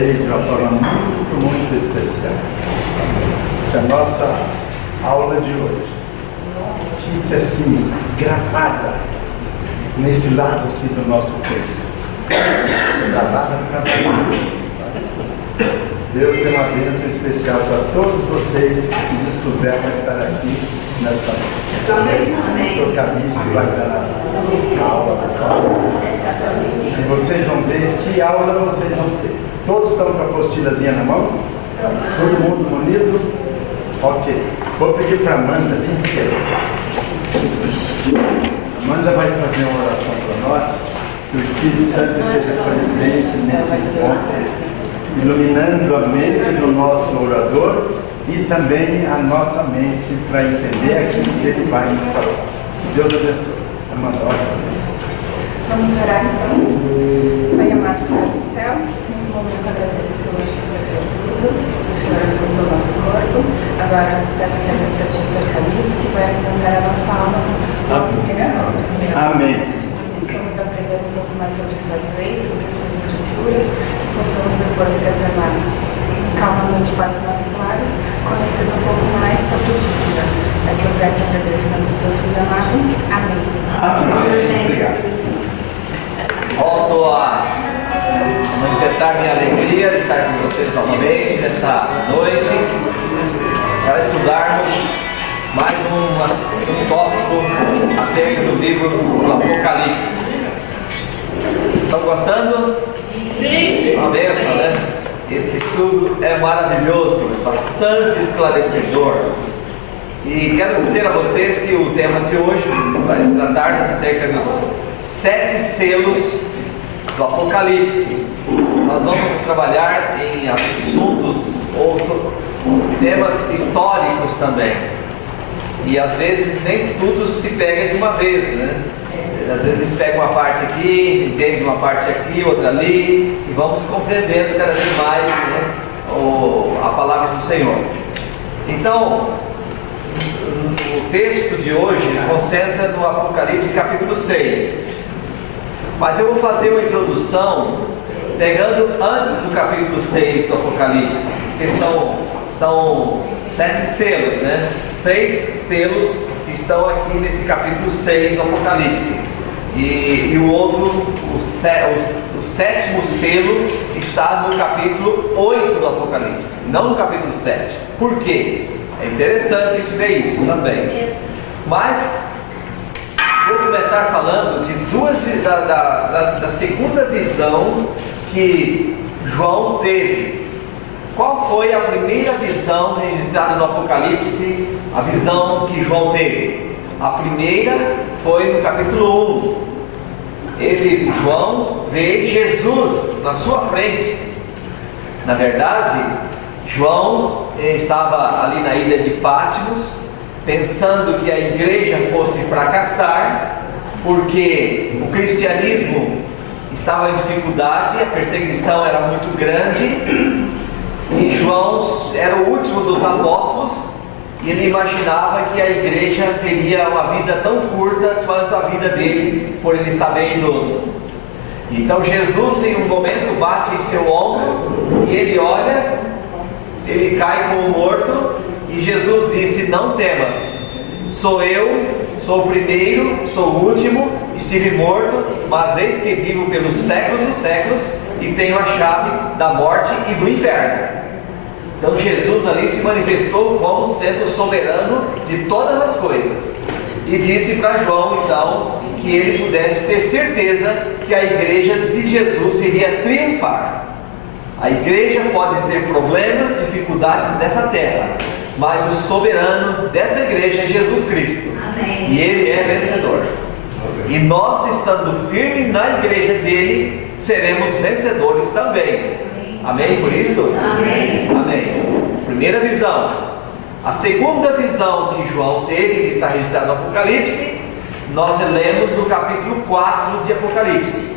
vocês de uma forma muito especial. Que a nossa aula de hoje fique assim, gravada nesse lado aqui do nosso peito. Gravada para Deus. Deus tem uma bênção especial para todos vocês que se dispuseram a estar aqui nesta noite. Pastor Calixto vai dar a aula para nós. E vocês vão ver que aula vocês vão ter. Todos estão com a apostilazinha na mão? Todo mundo unido? Ok. Vou pedir para a Amanda vir. Amanda vai fazer uma oração para nós. Que o Espírito Santo esteja presente nesse encontro, iluminando a mente do nosso orador e também a nossa mente para entender aquilo que ele vai nos passar. Deus abençoe. Amanda, olha para nós. Vamos orar então. Pai amado que estás no céu, nesse momento agradeço esse lanche que foi servido, que o Senhor alimentou o nosso corpo. Agora peço que abençoe o professor Calixto, que vai alimentar a nossa alma com o principal pegar nas brasileiras. Amém. Possamos aprender um pouco mais sobre suas leis, sobre suas escrituras, que possamos depois retornar calmamente para os nossos lares, conhecendo um pouco mais sobre ti, Senhor. É que eu peço e agradeço em nome do seu filho amado. Amém. Amém. Obrigado. Volto a manifestar minha alegria de estar com vocês novamente nesta noite para estudarmos mais um tópico acerca do livro do Apocalipse. Estão gostando? Sim! Uma bênção, né? Esse estudo é maravilhoso, bastante esclarecedor. E quero dizer a vocês que o tema de hoje vai tratar acerca dos 7 selos do Apocalipse. Nós vamos trabalhar em assuntos ou temas históricos também. E às vezes nem tudo se pega de uma vez, né? Às vezes a gente pega uma parte aqui, entende uma parte aqui, outra ali, e vamos compreendendo cada vez mais, né, a palavra do Senhor. Então, o texto de hoje concentra no Apocalipse capítulo 6. Mas eu vou fazer uma introdução pegando antes do capítulo 6 do Apocalipse, que são 7 selos, né? 6 selos que estão aqui nesse capítulo 6 do Apocalipse. E o outro, o 7º selo, está no capítulo 8 do Apocalipse, não no capítulo 7. Por quê? É interessante a gente ver isso também. Mas vou começar falando de da segunda visão que João teve. Qual foi a primeira visão registrada no Apocalipse? A visão que João teve. A primeira foi no capítulo 1. João vê Jesus na sua frente. Na verdade, João estava ali na ilha de Patmos, pensando que a igreja fosse fracassar, porque o cristianismo estava em dificuldade, a perseguição era muito grande, e João era o último dos apóstolos, e ele imaginava que a igreja teria uma vida tão curta quanto a vida dele, por ele estar bem idoso. Então Jesus em um momento bate em seu ombro, e ele olha, ele cai como morto, e Jesus disse: não temas, sou eu, sou o primeiro, sou o último, estive morto, mas eis que vivo pelos séculos dos séculos, e tenho a chave da morte e do inferno. Então Jesus ali se manifestou como sendo soberano de todas as coisas, e disse para João então que ele pudesse ter certeza que a igreja de Jesus iria triunfar. A igreja pode ter problemas, dificuldades nessa terra, mas o soberano dessa igreja é Jesus Cristo. Amém. E ele é vencedor. E nós, estando firmes na igreja dele, seremos vencedores também. Amém por isso? Amém. Amém. Primeira visão. A segunda visão que João teve, que está registrada no Apocalipse, nós lemos no capítulo 4 de Apocalipse.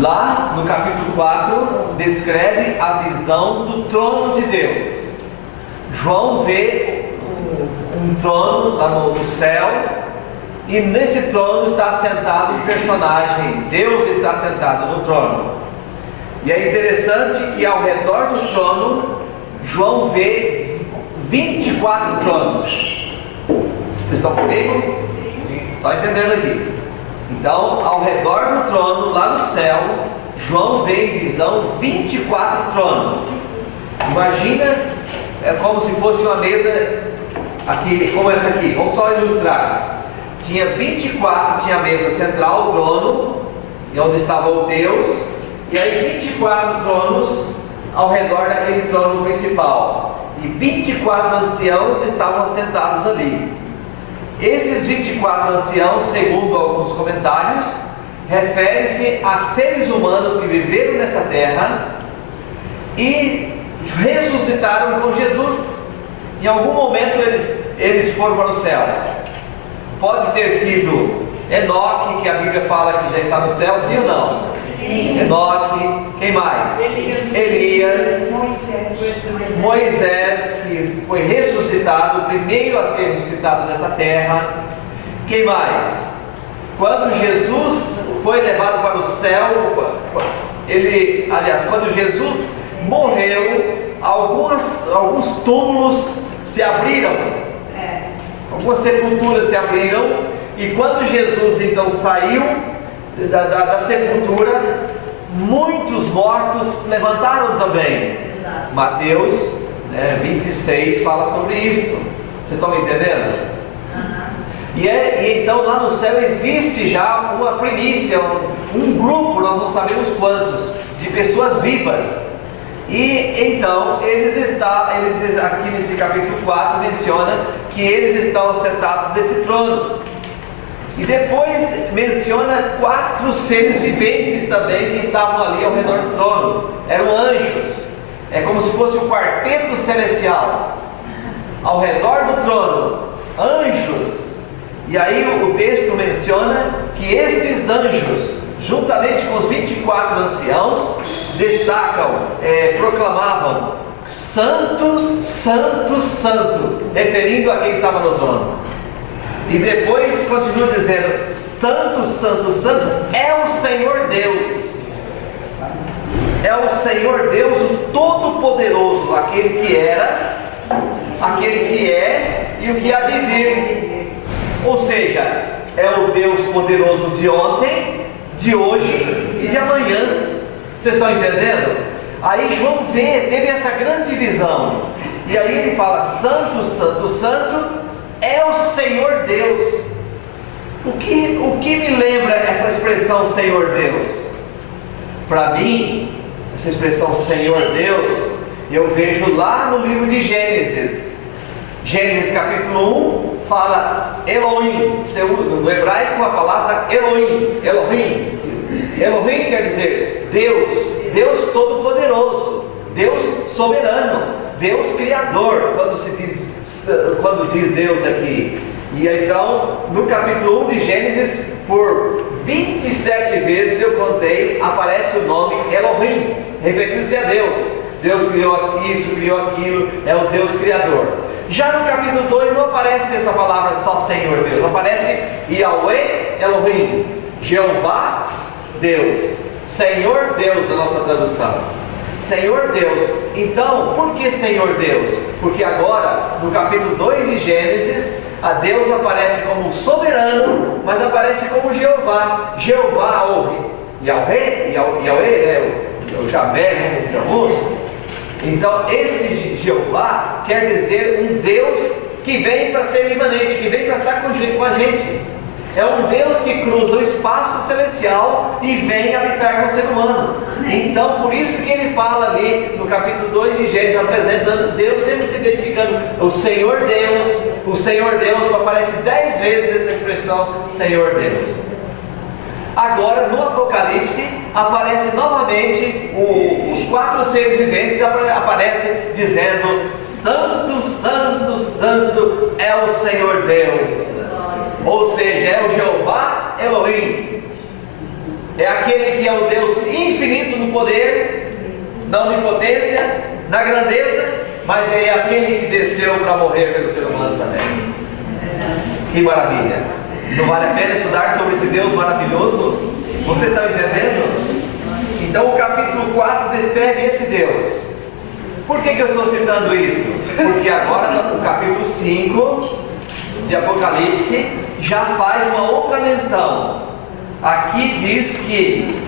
Lá no capítulo 4 descreve a visão do trono de Deus. João vê um trono lá no céu, e nesse trono está sentado um personagem. Deus está sentado no trono. E é interessante que ao redor do trono, João vê 24 tronos. Vocês estão comigo? Sim. Só entendendo aqui. Então, ao redor do trono, lá no céu, João vê em visão 24 tronos. Imagina, é como se fosse uma mesa aqui, como essa aqui. Vamos só ilustrar. Tinha 24, tinha a mesa central, o trono, e onde estava o Deus, e aí 24 tronos ao redor daquele trono principal, e 24 anciãos estavam sentados ali. Esses 24 anciãos, segundo alguns comentários, refere-se a seres humanos que viveram nessa terra e ressuscitaram com Jesus. Em algum momento eles foram para o céu. Pode ter sido Enoque, que a Bíblia fala que já está no céu, sim ou não? Sim. Enoque, quem mais? Elias, Moisés, que foi ressuscitado, o primeiro a ser ressuscitado nessa terra. Quem mais? Quando Jesus foi levado para o céu, quando Jesus morreu, alguns túmulos se abriram, algumas sepulturas se abriram, e quando Jesus então saiu da sepultura, muitos mortos levantaram também. Exato. Mateus 26 fala sobre isso. Vocês estão me entendendo? E então lá no céu existe já uma primícia, um grupo, nós não sabemos quantos, de pessoas vivas. E então eles aqui nesse capítulo 4 menciona que eles estão assentados nesse trono. E depois menciona 4 seres viventes também que estavam ali ao redor do trono. Eram anjos. É como se fosse um quarteto celestial. Ao redor do trono, anjos. E aí o texto menciona que estes anjos, juntamente com os 24 anciãos, destacam, proclamavam: Santo, Santo, Santo, referindo a quem estava no trono. E depois continua dizendo: Santo, Santo, Santo é o Senhor Deus. É o Senhor Deus, o Todo-Poderoso, aquele que era, aquele que é e o que há de vir. Ou seja, é o Deus poderoso de ontem, de hoje e de amanhã. Vocês estão entendendo? Aí João teve essa grande visão. E aí ele fala: Santo, Santo, Santo é o Senhor Deus. O que me lembra essa expressão Senhor Deus? Para mim, essa expressão Senhor Deus, eu vejo lá no livro de Gênesis. Gênesis capítulo 1 fala Elohim. No hebraico a palavra Elohim. Elohim quer dizer Deus, Deus Todo-Poderoso, Deus Soberano, Deus Criador, quando diz Deus aqui. E então, no capítulo 1 de Gênesis, por 27 vezes eu contei, aparece o nome Elohim, referindo-se a Deus. Deus criou isso, criou aquilo, é o Deus Criador. Já no capítulo 2 não aparece essa palavra só Senhor Deus, aparece Yahweh Elohim, Jeová Deus, Senhor Deus na nossa tradução. Senhor Deus. Então, por que Senhor Deus? Porque agora, no capítulo 2 de Gênesis, a Deus aparece como soberano, mas aparece como Jeová. Jeová, ou Yahweh, o Javé, alguns. Então, esse Jeová quer dizer um Deus que vem para ser imanente, que vem para estar com a gente. É um Deus que cruza o espaço celestial e vem habitar com o ser humano. Então, por isso que ele fala ali no capítulo 2 de Gênesis, apresentando Deus, sempre se identificando o Senhor Deus, aparece 10 vezes essa expressão Senhor Deus. Agora no Apocalipse aparece novamente os 4 seres viventes, aparecem dizendo: Santo, Santo, Santo é o Senhor Deus. Ou seja, é o Jeová Elohim, é aquele que é o Deus infinito no poder, na onipotência, na grandeza, mas é aquele que desceu para morrer pelo ser humano também. Que maravilha! Não vale a pena estudar sobre esse Deus maravilhoso? Vocês estão entendendo? Então o capítulo 4 descreve esse Deus. Por que eu estou citando isso? Porque agora no capítulo 5 de Apocalipse já faz uma outra menção. Aqui diz que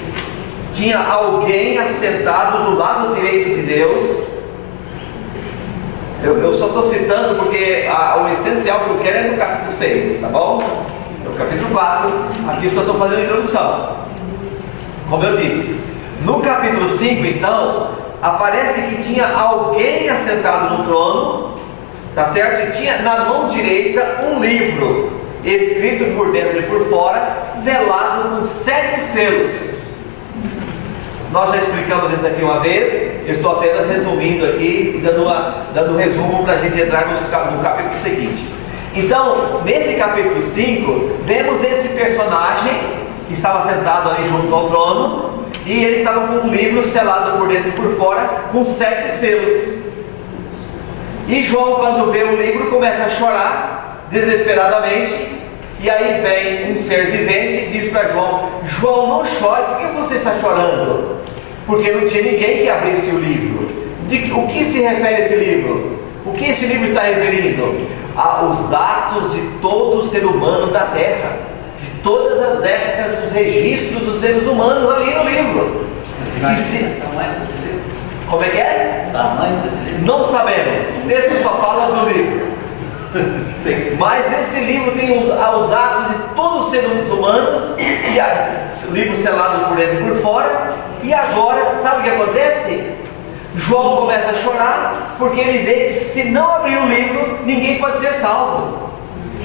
tinha alguém assentado do lado direito de Deus. Eu só estou citando porque o essencial que eu quero é no capítulo 6, tá bom? No capítulo 4, aqui só estou fazendo a introdução. Como eu disse, no capítulo 5 então, aparece que tinha alguém assentado no trono, tá certo? E tinha na mão direita um livro, escrito por dentro e por fora, selado com 7 selos. Nós já explicamos isso aqui uma vez, eu estou apenas resumindo aqui e dando um resumo para a gente entrar no capítulo seguinte. Então, nesse capítulo 5, vemos esse personagem que estava sentado ali junto ao trono, e ele estava com um livro selado por dentro e por fora, com 7 selos. E João, quando vê o livro, começa a chorar desesperadamente. E aí vem um ser vivente e diz para João: João, não chore, por que você está chorando? Porque não tinha ninguém que abrisse o livro. O que se refere esse livro? O que esse livro está referindo? Aos atos de todo ser humano da terra, de todas as épocas, os registros dos seres humanos ali no livro. Como é que é? Tamanho desse livro? Não sabemos, o texto só fala do livro. Mas esse livro tem os atos de todos os seres humanos, e livros selados por dentro e por fora. E agora, sabe o que acontece? João começa a chorar porque ele vê que se não abrir o livro, ninguém pode ser salvo.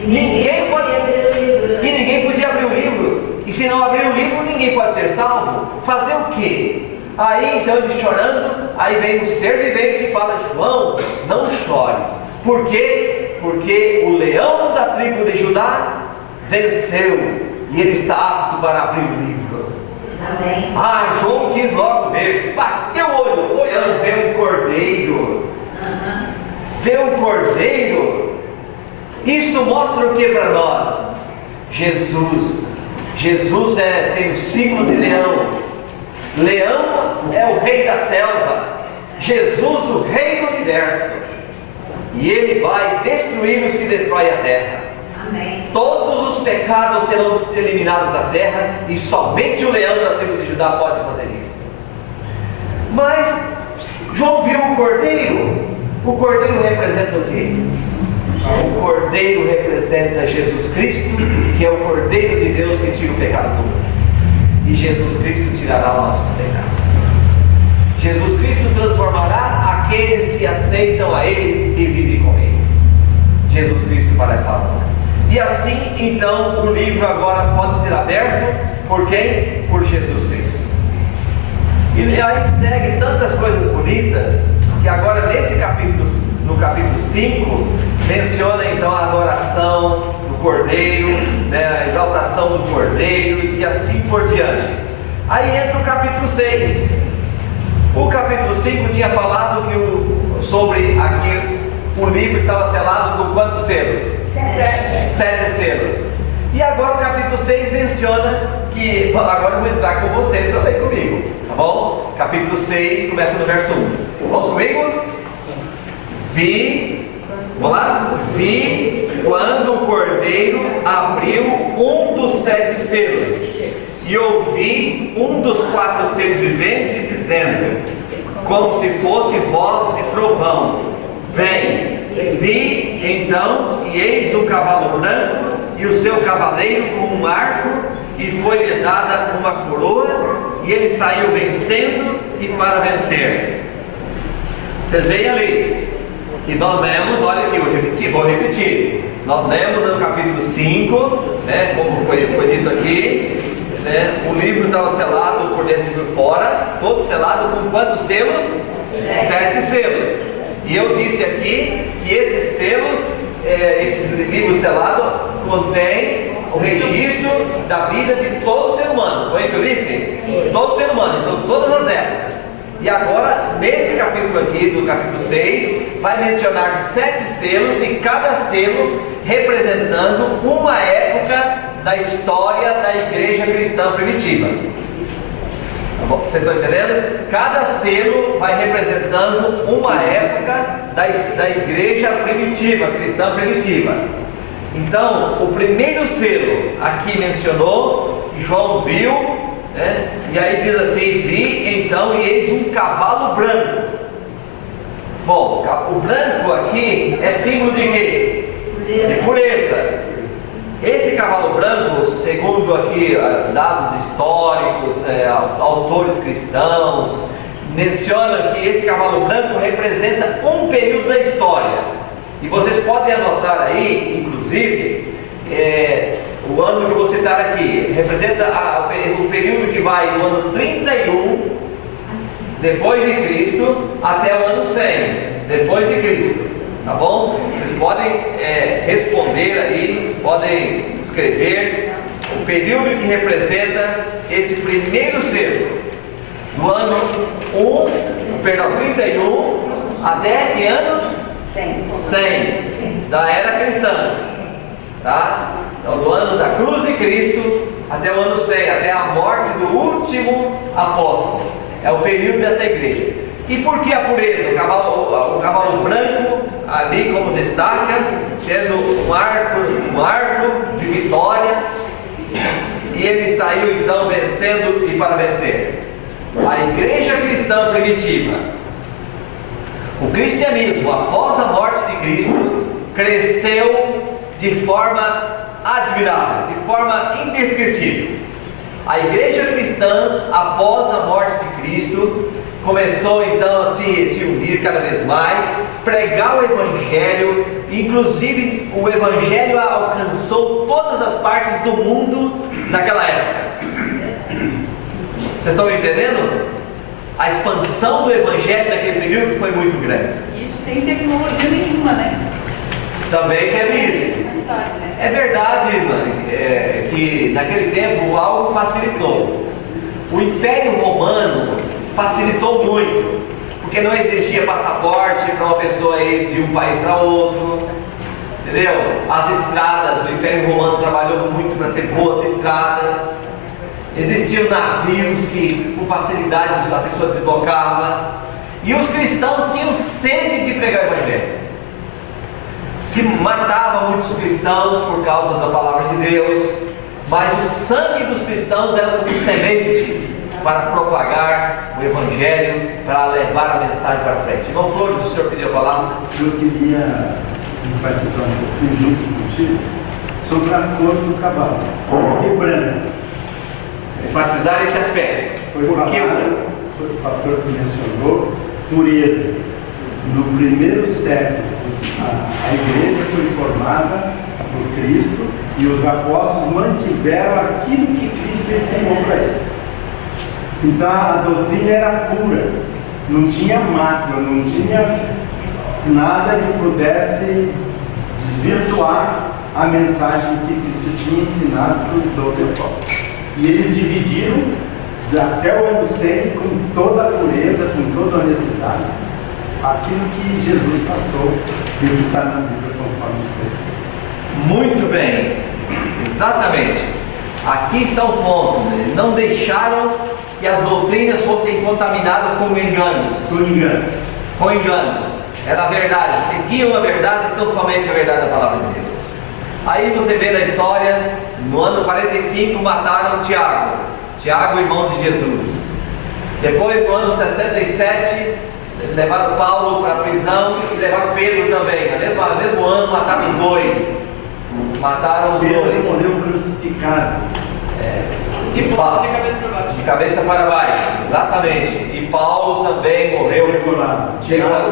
Ninguém podia abrir o livro. E se não abrir o livro, ninguém pode ser salvo. Fazer o quê? Aí então ele chorando, aí vem um ser vivente e fala: João, não chores. Por quê? Porque o leão da tribo de Judá venceu e ele está apto para abrir o livro. Amém. João quis logo ver, bateu o olho, olhando, vê um cordeiro. Vê um cordeiro. Isso mostra o que para nós? Jesus tem o símbolo de leão. Leão é o rei da selva, Jesus o rei do universo, e ele vai destruir os que destroem a terra. Amém. Todos os pecados serão eliminados da terra, e somente o leão da tribo de Judá pode fazer isso. Mas João viu o cordeiro. O cordeiro representa o quê? O cordeiro representa Jesus Cristo, que é o cordeiro de Deus que tira o pecado do mundo. E Jesus Cristo tirará os nossos pecados. Jesus Cristo transformará aqueles que aceitam a Ele e vivem com Ele. Jesus Cristo fará essa obra. E assim, então, o livro agora pode ser aberto por quem? Por Jesus Cristo. E aí segue tantas coisas bonitas, que agora no capítulo 5, menciona então a adoração do Cordeiro, né, a exaltação do Cordeiro e assim por diante. Aí entra o capítulo 6. O capítulo 5 tinha falado sobre aqui o livro estava selado com quantos selos? 7 selos. E agora o capítulo 6 menciona que, agora eu vou entrar com vocês para ler comigo, tá bom? Capítulo 6 começa no verso 1. Vamos comigo? Vamos lá? Vi quando o Cordeiro abriu um dos 7 selos, e ouvi um dos 4 seres viventes dizendo, como se fosse voz de trovão: vem. Vi então, e eis um cavalo branco, e o seu cavaleiro com um arco, e foi-lhe dada uma coroa, e ele saiu vencendo e para vencer. Vocês veem ali, e nós lemos, olha aqui, vou repetir. Nós lemos no capítulo 5, né, como foi dito aqui, né, o livro estava selado por dentro e por fora, todo selado com quantos selos? 7 selos. E eu disse aqui que esses selos, esses livros selados, contêm o registro da vida de todo ser humano. Foi isso que eu disse? Todo ser humano, então todas as épocas. E agora, nesse capítulo aqui, do capítulo 6, vai mencionar 7 selos, e cada selo representando uma época da história da igreja cristã primitiva. Tá bom? Vocês estão entendendo? Cada selo vai representando uma época da igreja primitiva, cristã primitiva. Então, o primeiro selo aqui mencionou, João viu, né? E aí diz assim: vi então e eis um cavalo branco. Bom, o branco aqui é símbolo de quê? De pureza. Esse cavalo branco, segundo aqui dados históricos, autores cristãos, mencionam que esse cavalo branco representa um período da história. E vocês podem anotar aí, inclusive, o ano que eu vou citar aqui, representa o período que vai do ano 31 depois de Cristo até o ano 100 depois de Cristo. Tá bom? Vocês podem responder aí, podem escrever o período que representa esse primeiro selo, do ano 31 até que ano? 100 da era cristã. Tá? Então, do ano da cruz de Cristo até o ano 100, até a morte do último apóstolo. É o período dessa igreja. E por que a pureza? O cavalo branco, ali como destaca, tendo um arco de vitória, e ele saiu então vencendo e para vencer. A igreja cristã primitiva, o cristianismo após a morte de Cristo, cresceu de forma admirável, de forma indescritível. A igreja cristã após a morte de Cristo começou então a se unir cada vez mais, pregar o Evangelho, inclusive o Evangelho alcançou todas as partes do mundo naquela época. Vocês estão entendendo? A expansão do Evangelho naquele período foi muito grande. Isso sem tecnologia nenhuma, né? Também teve isso. É verdade, irmã, que naquele tempo algo facilitou. O Império Romano facilitou muito, porque não exigia passaporte para uma pessoa ir de um país para outro, entendeu? As estradas, o Império Romano trabalhou muito para ter boas estradas. Existiam navios que com facilidade a pessoa deslocava, e os cristãos tinham sede de pregar o Evangelho. Se matava muitos cristãos por causa da palavra de Deus, mas o sangue dos cristãos era como semente para propagar o Evangelho, para levar a mensagem para frente. Irmão Flores, o senhor pediu a palavra? Eu queria enfatizar um pouquinho junto contigo sobre a cor do cavalo. Por que branco? Enfatizar esse aspecto. Foi o pastor que mencionou pureza. No primeiro século, a igreja foi formada por Cristo e os apóstolos mantiveram aquilo que Cristo ensinou para eles. Então a doutrina era pura, não tinha mácula, não tinha nada que pudesse desvirtuar a mensagem que Cristo tinha ensinado para os 12 apóstolos. E eles dividiram até o ano 100 com toda a pureza, com toda a honestidade, aquilo que Jesus passou e o que está na Bíblia conforme está escrito. Muito bem, exatamente. Aqui está o ponto, né? Não deixaram que as doutrinas fossem contaminadas com enganos. Com enganos. Era a verdade, seguiam a verdade, então somente a verdade da palavra de Deus. Aí você vê na história, no ano 45 mataram Tiago, irmão de Jesus. Depois, no ano 67, levaram Paulo para a prisão e levaram Pedro também. No mesmo ano mataram os dois. Pedro morreu crucificado. De cabeça para baixo, exatamente. E Paulo também morreu degolado. Tiago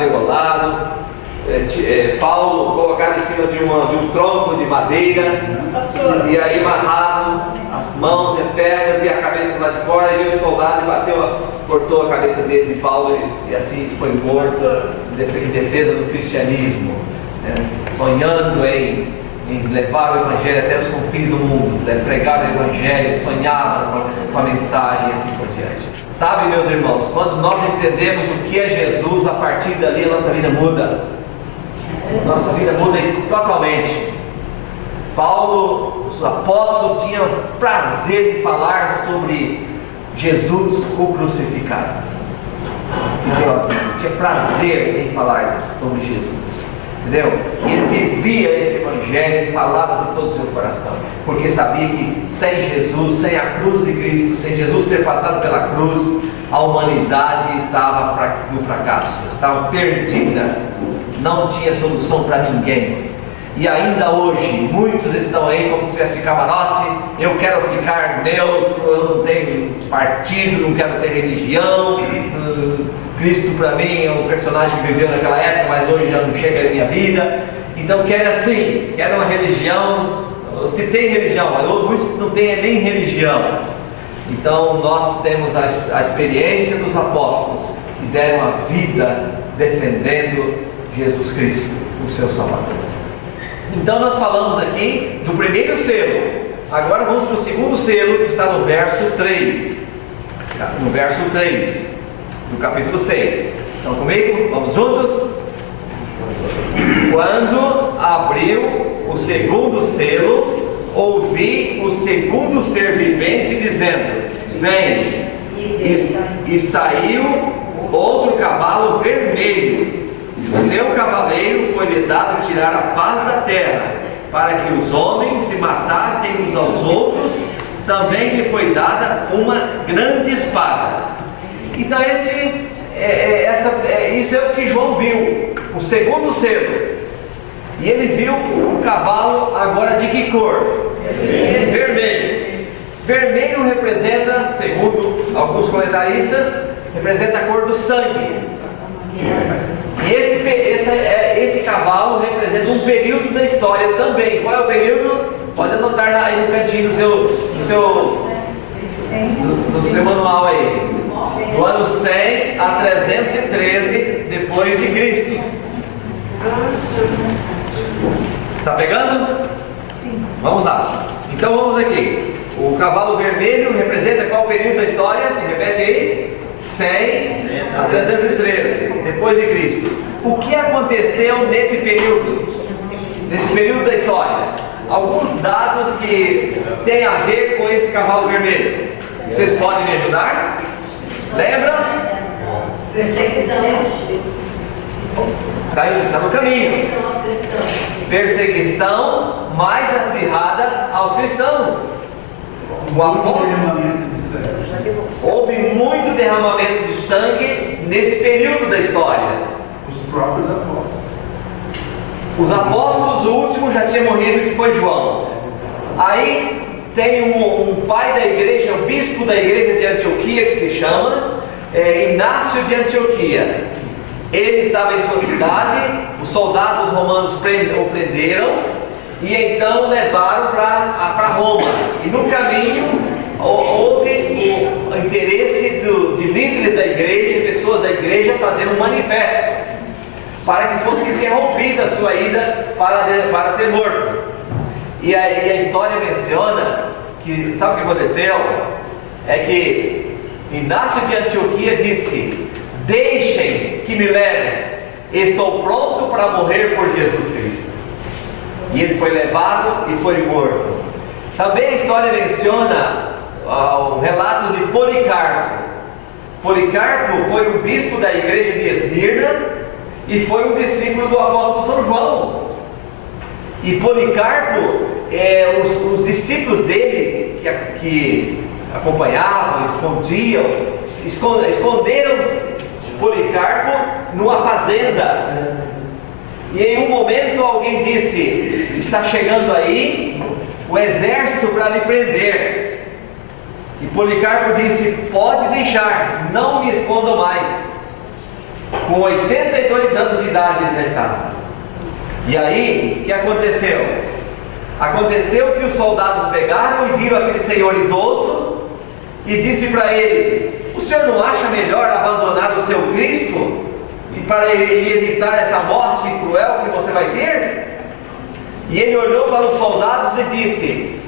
degolado. Paulo colocado em cima de um tronco de madeira, e aí amarrado as mãos e as pernas e a cabeça do lado de fora, e veio um soldado e cortou a cabeça dele, de Paulo, e assim foi morto em defesa do cristianismo, né? Sonhando em levar o Evangelho até os confins do mundo, né? Pregar o Evangelho, sonhava com a mensagem e assim por diante. Sabe, meus irmãos, quando nós entendemos o que é Jesus, a partir dali a nossa vida muda. Nossa vida muda totalmente. Paulo, os apóstolos tinham prazer em falar sobre Jesus, o crucificado. Tinha prazer em falar sobre Jesus, entendeu? Ele vivia esse evangelho, falava de todo o seu coração, porque sabia que sem Jesus, sem a cruz de Cristo, sem Jesus ter passado pela cruz, a humanidade estava no fracasso, estava perdida, não tinha solução para ninguém. E ainda hoje, muitos estão aí como se estivesse de camarote. Eu quero ficar neutro, eu não tenho partido, não quero ter religião. Cristo para mim é um personagem que viveu naquela época, mas hoje já não chega na minha vida. Então quero assim, quero uma religião. Se tem religião, mas muitos não têm nem religião. Então nós temos a experiência dos apóstolos que deram a vida defendendo Jesus Cristo, o seu Salvador. Então nós falamos aqui do primeiro selo. Agora vamos para o segundo selo, que está no verso 3. No verso 3 do capítulo 6. Estão comigo? Vamos juntos? Quando abriu o segundo selo, ouvi o segundo ser vivente dizendo: vem. E saiu outro cavalo vermelho. O seu cavaleiro foi-lhe dado tirar a paz da terra, para que os homens se matassem uns aos outros. Também lhe foi dada uma grande espada. Então isso é o que João viu, o segundo selo. E ele viu um cavalo agora de que cor? Vermelho. Vermelho representa, segundo alguns comentaristas, representa a cor do sangue. E esse cavalo representa um período da história também. Qual é o período? Pode anotar aí no cantinho do seu manual aí. Do ano 100 a 313 depois de Cristo. Tá pegando? Sim. Vamos lá. Então vamos aqui. O cavalo vermelho representa qual período da história? Me repete aí. 100 a 313 depois de Cristo. O que aconteceu nesse período? Nesse período da história? Alguns dados que têm a ver com esse cavalo vermelho. Vocês podem me ajudar? Lembra? Perseguição. Está no caminho. Perseguição mais acirrada aos cristãos. O apóstolo. Houve muito derramamento de sangue nesse período da história. Os próprios apóstolos. Os apóstolos, o último já tinha morrido, que foi João. Aí tem um pai da igreja, um bispo da igreja de Antioquia, que se chama Inácio de Antioquia. Ele estava em sua cidade, os soldados romanos o prenderam e então levaram para Roma. E no caminho houve o interesse de líderes da igreja, pessoas da igreja, fazendo um manifesto para que fosse interrompida a sua ida para ser morto. E a história menciona que, sabe o que aconteceu? É que Inácio de Antioquia disse: deixem que me levem, estou pronto para morrer por Jesus Cristo. E ele foi levado e foi morto. Também a história menciona o relato de Policarpo. Policarpo foi um bispo da igreja de Esmirna e foi um discípulo do apóstolo São João. E Policarpo, os discípulos dele que acompanhavam, esconderam Policarpo numa fazenda. E em um momento alguém disse: está chegando aí o exército para lhe prender. E Policarpo disse: pode deixar, não me escondam mais. Com 82 anos de idade ele já estava. E aí, o que aconteceu? Aconteceu que os soldados pegaram e viram aquele senhor idoso e disse para ele: o senhor não acha melhor abandonar o seu Cristo e para evitar essa morte cruel que você vai ter? E ele olhou para os soldados e disse: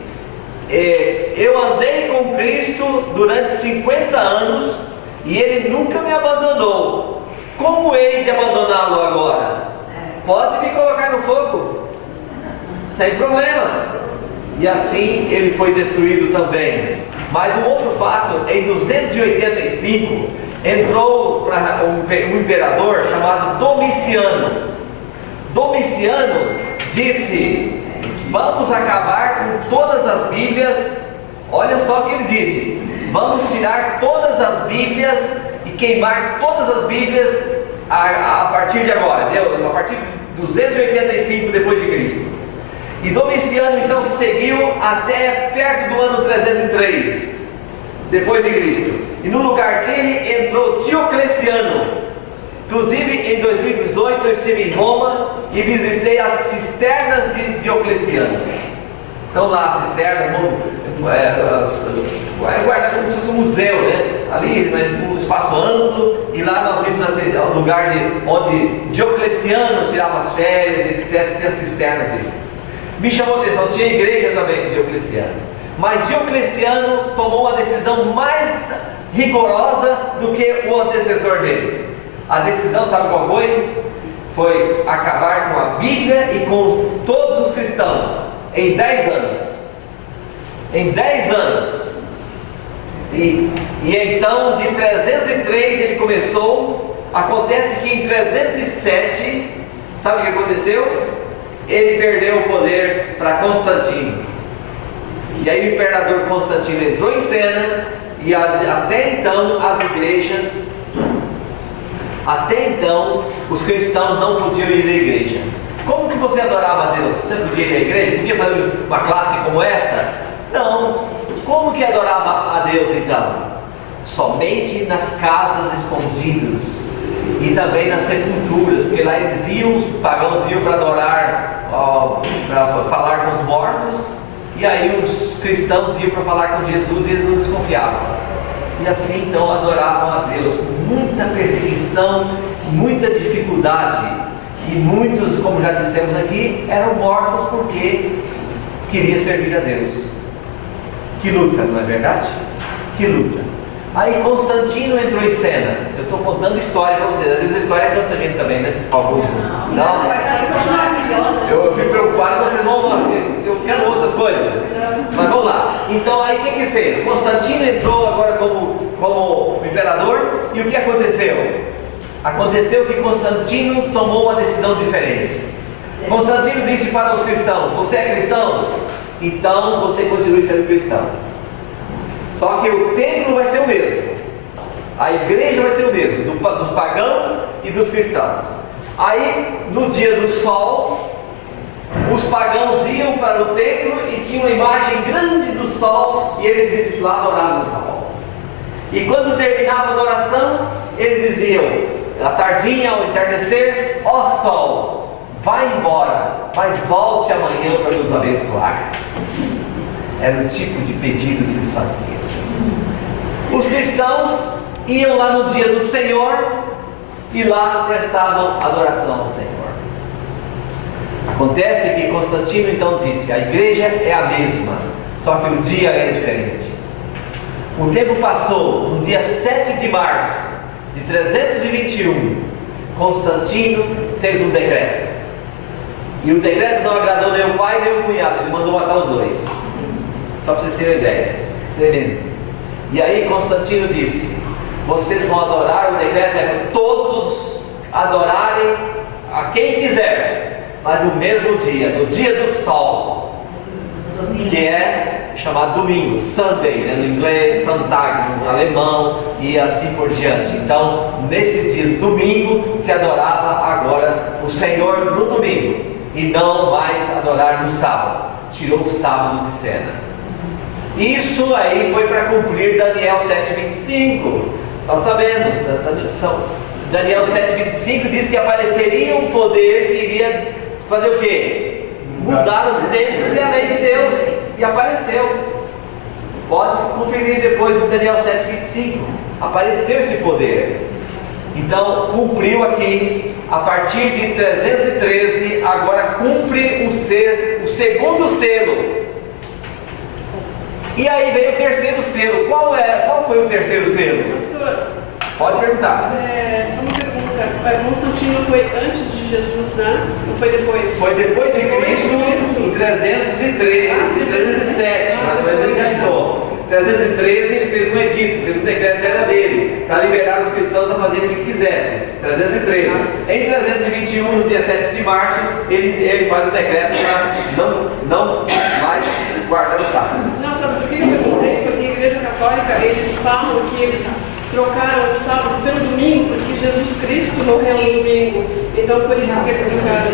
eu andei com Cristo durante 50 anos e ele nunca me abandonou. Como hei de abandoná-lo agora? Pode me colocar no fogo, sem problema. e assim ele foi destruído também. Mas um outro fato, em 285 entrou um imperador chamado Domiciano. Domiciano disse: vamos acabar com todas as Bíblias. Olha só o que ele disse: vamos tirar todas as Bíblias e queimar todas as Bíblias a partir de agora, a partir de 285 depois de Cristo. E Domiciano então seguiu até perto do ano 303 depois de Cristo. E no lugar dele entrou Diocleciano. Inclusive em 2018 eu estive em Roma e visitei as cisternas de Diocleciano. Então lá as cisternas, guarda como se fosse um museu, né? Ali um espaço amplo, e lá nós vimos assim, o lugar onde Diocleciano tirava as férias, etc. Tinha as cisternas dele. Me chamou a atenção, tinha igreja também de Diocleciano. Mas Diocleciano tomou uma decisão mais rigorosa do que o antecessor dele. A decisão, sabe qual foi? Foi acabar com a Bíblia e com todos os cristãos em 10 anos. Em 10 anos. E então de 303 ele começou. Acontece que em 307, sabe o que aconteceu? Ele perdeu o poder para Constantino. E aí o imperador Constantino entrou em cena. E até então as igrejas, até então os cristãos não podiam ir à igreja. Como que você adorava a Deus? Você podia ir à igreja? Podia fazer uma classe como esta? Não. Como que adorava a Deus então? Somente nas casas escondidas e também nas sepulturas, porque lá eles iam, os pagãos iam para adorar, para falar com os mortos, e aí os cristãos iam para falar com Jesus e eles não desconfiavam. E assim então adoravam a Deus com muita perseguição, muita dificuldade, e muitos, como já dissemos aqui, eram mortos porque queriam servir a Deus. Que luta, não é verdade? Que luta. Aí Constantino entrou em cena. Eu estou contando história para vocês. Às vezes a história cansa a gente também, né? Alguns. Não? Eu fico preocupado, vocês vão. Eu quero outras coisas. Mas vamos lá. Então aí o que fez? Constantino entrou agora como imperador. E o que aconteceu? Aconteceu que Constantino tomou uma decisão diferente. Constantino disse para os cristãos: você é cristão? Então você continue sendo cristão. Só que o templo vai ser o mesmo, a igreja vai ser o mesmo, dos pagãos e dos cristãos. Aí no dia do sol, os pagãos iam para o templo e tinha uma imagem grande do sol, e eles lá adoravam o sol. E quando terminava a adoração, eles diziam, à tardinha, ao entardecer: ó sol, vai embora, mas volte amanhã para nos abençoar. Era o tipo de pedido que eles faziam. Os cristãos iam lá no dia do Senhor e lá prestavam adoração ao Senhor. Acontece que Constantino então disse: a igreja é a mesma, só que o dia é diferente. O tempo passou. No dia 7 de março de 321, Constantino fez um decreto. E o decreto não agradou nem o pai nem o cunhado, ele mandou matar os dois. Só para vocês terem uma ideia. Tremendo. E aí Constantino disse: vocês vão adorar, o decreto é todos adorarem a quem quiser, mas no mesmo dia, no dia do sol, que é chamado domingo, Sunday, né, no inglês, Sonntag no alemão, e assim por diante. Então nesse dia, domingo, se adorava agora o Senhor no domingo, e não mais adorar no sábado. Tirou o sábado de cena. Isso aí foi para cumprir Daniel 7,25. Nós sabemos, Daniel 7,25 diz que apareceria um poder que iria fazer o quê? Mudar os tempos e a lei de Deus. E apareceu. Pode conferir depois do Daniel 7,25. Apareceu esse poder. Então cumpriu aqui. A partir de 313, agora cumpre o segundo selo. E aí veio o terceiro selo. Qual foi o terceiro selo? Pastor, Pode perguntar. só uma pergunta. Constantino foi antes de Jesus, né? Ou foi depois? Foi depois de Cristo, em 313. 313 ele fez um edito, fez um decreto, já era dele, para liberar os cristãos a fazerem o que quisessem. 313. Em 321, no dia 7 de março, ele faz o decreto para não mais guardar o sábado. Não, sabe por que eu perguntei? Porque a Igreja Católica, eles falam que eles trocaram o sábado pelo domingo, porque Jesus Cristo morreu no domingo. Então, por isso que eles trocaram.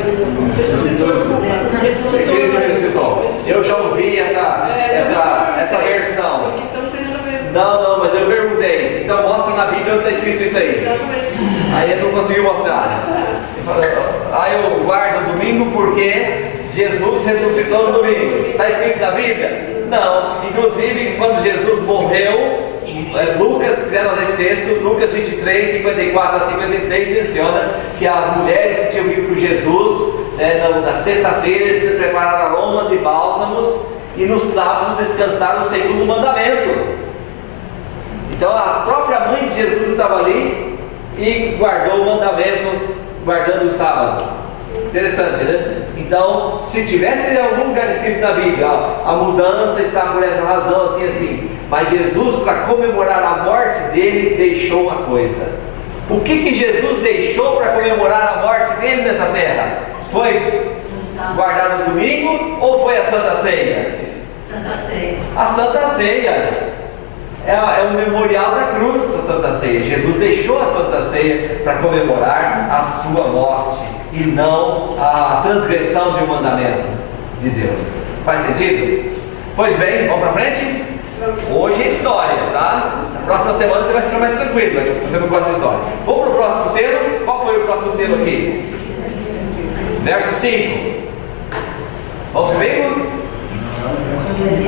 Ressuscitou, desculpa. Cristo ressuscitou. Eu já ouvi essa versão. Então, não tem nada a ver. Não, mas eu perguntei. Então, mostra na Bíblia onde está escrito isso aí. Exatamente. Aí ele não conseguiu mostrar. Aí eu guardo o domingo porque Jesus ressuscitou no domingo. Está escrito na Bíblia? Não. Inclusive, quando Jesus morreu, Lucas, quiseram ler esse texto, Lucas 23, 54 a 56, menciona que as mulheres que tinham vindo com Jesus, na sexta-feira, eles prepararam aromas e bálsamos, e no sábado descansaram o segundo mandamento. Então a própria mãe de Jesus estava ali e guardou o mandamento, guardando o sábado. Interessante, né? Então, se tivesse em algum lugar escrito na Bíblia, a mudança está por essa razão, assim. Mas Jesus, para comemorar a morte dele, deixou uma coisa. O que Jesus deixou para comemorar a morte dele nessa terra? Foi guardar o domingo ou foi a Santa Ceia? Santa Ceia. A Santa Ceia é um memorial da cruz, a Santa Ceia. Jesus deixou a Santa Ceia para comemorar a sua morte e não a transgressão de um mandamento de Deus. Faz sentido? Pois bem, vamos para frente? Hoje é história, tá? Na próxima semana você vai ficar mais tranquilo, mas se você não gosta de história. Vamos para o próximo selo. Qual foi o próximo selo aqui? Verso 5. Vamos comigo?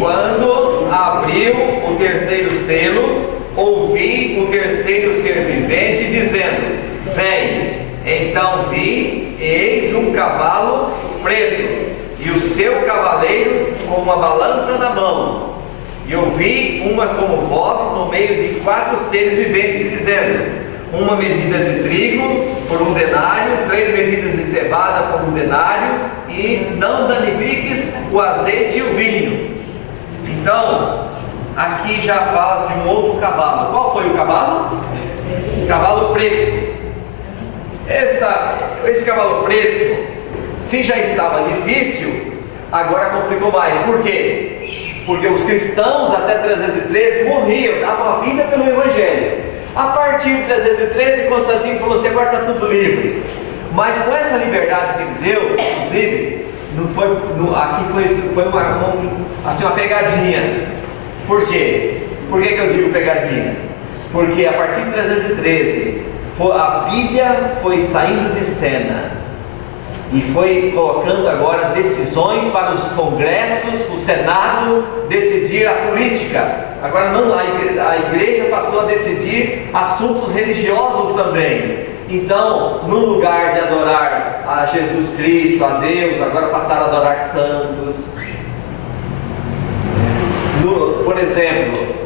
Quando abriu o terceiro selo, ouvi o terceiro ser vivente dizendo: vem. Então vi, eis um cavalo preto, e o seu cavaleiro com uma balança na mão. E ouvi uma como voz no meio de 4 seres viventes, dizendo: uma medida de trigo por 1 denário, 3 medidas de cevada por 1 denário, e não danifiques o azeite e o vinho. Então, aqui já fala de um outro cavalo. Qual foi o cavalo? O cavalo preto. Esse cavalo preto, se já estava difícil, agora complicou mais. Por quê? Porque os cristãos até 313 morriam, davam a vida pelo Evangelho. A partir de 313, Constantino falou assim: agora está tudo livre. Mas com essa liberdade que ele deu, inclusive, aqui foi uma pegadinha. Por quê? Por que eu digo pegadinha? Porque a partir de 313, a Bíblia foi saindo de cena e foi colocando agora decisões para os congressos, o Senado decidir a política. Agora não, a igreja passou a decidir assuntos religiosos também. Então, no lugar de adorar a Jesus Cristo, a Deus, agora passaram a adorar santos. Por exemplo,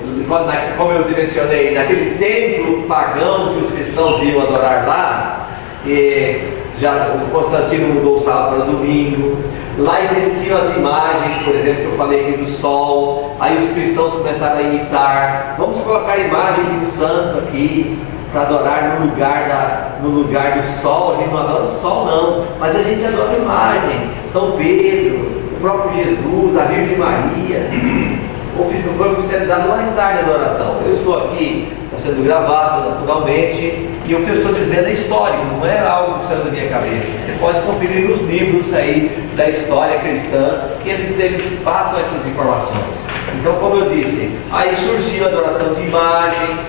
como eu te mencionei, naquele templo pagão que os cristãos iam adorar lá, o Constantino mudou o sábado para domingo. Lá existiam as imagens, por exemplo, que eu falei aqui do sol. Aí os cristãos começaram a imitar: vamos colocar a imagem do santo aqui para adorar no lugar do sol. A gente não adora o sol não, mas a gente adora a imagem. São Pedro, o próprio Jesus, a Virgem Maria. Foi oficializado mais tarde a adoração. Eu estou aqui, está sendo gravado naturalmente, e o que eu estou dizendo é histórico, não é algo que saiu da minha cabeça. Você pode conferir nos livros aí da história cristã, que eles passam essas informações. Então, como eu disse, aí surgiu a adoração de imagens.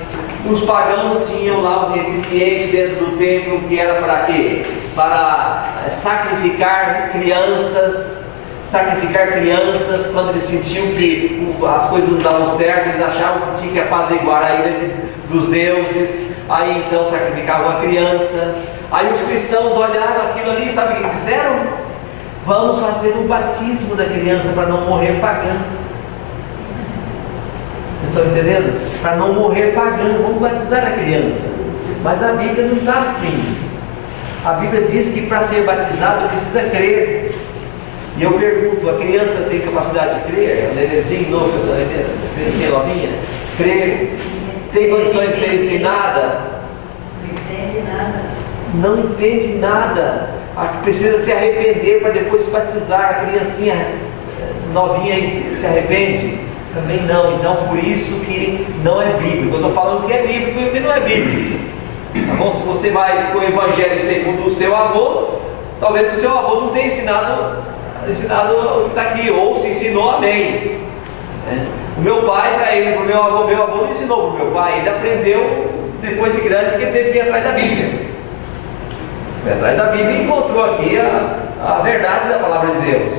Os pagãos tinham lá um recipiente dentro do templo que era para quê? Para sacrificar crianças. Quando eles sentiam que as coisas não davam certo, eles achavam que tinha que apaziguar a ira dos deuses. Aí então sacrificavam a criança. Aí os cristãos olharam aquilo ali, sabe o que fizeram? Vamos fazer o batismo da criança para não morrer pagã. Vocês estão entendendo? Para não morrer pagã, vamos batizar a criança. Mas na Bíblia não está assim. A Bíblia diz que para ser batizado precisa crer. E eu pergunto, a criança tem capacidade de crer? O nenenzinho novo, a novinha, crer? Tem condições de ser ensinada? Não entende nada. Precisa se arrepender para depois se batizar. A criancinha novinha aí se arrepende? Também não. Então por isso que não é bíblico. Eu estou falando que é bíblico e que não é bíblico. Tá bom? Se você vai com o evangelho segundo o seu avô, talvez o seu avô não tenha ensinado o que está aqui, ou se ensinou, amém. O meu pai, para o meu avô não ensinou para o meu pai, ele aprendeu depois de grande que ele teve que ir atrás da Bíblia. Foi atrás da Bíblia e encontrou aqui a verdade da palavra de Deus.